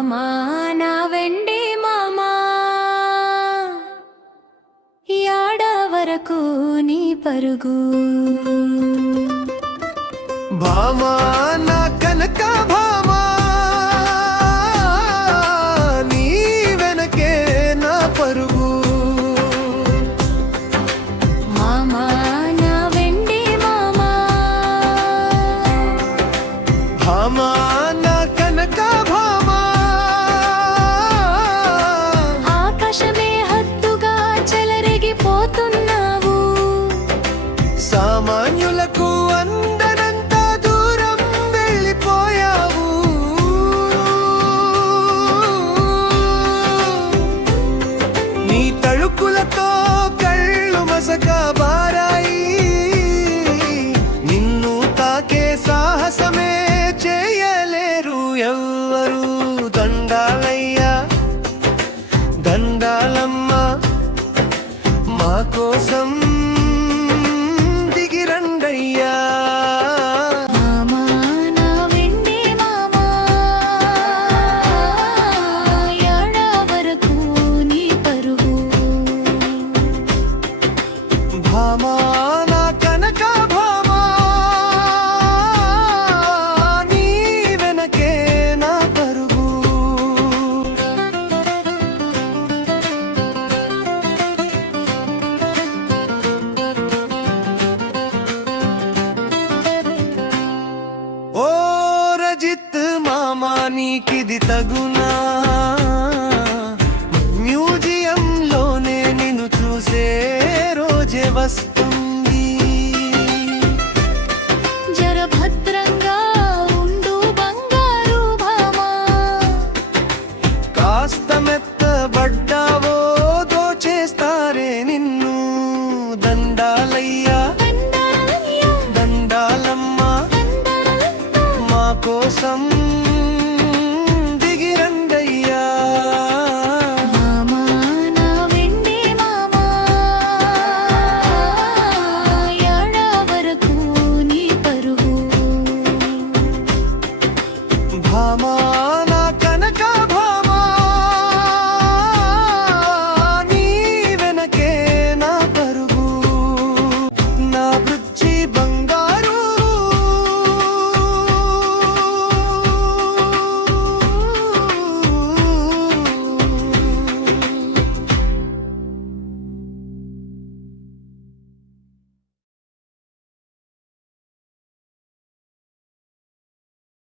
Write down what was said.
మామా నా వెండి మామా. యాడ వరకు నీ పరుగు. నా కనక భామా చేయాలమ్మా? మా కోసం నీకిది తగునా? మ్యూజియంలోనే నిన్ను చూసే రోజే వస్తుంది. జరభద్రంగా ఉండు బంగారు భామా. కాస్త మెత్తబడ్డావో దోచేస్తారే నిన్ను. దండాలయ్యా. దండాలమ్మా. మా కోసం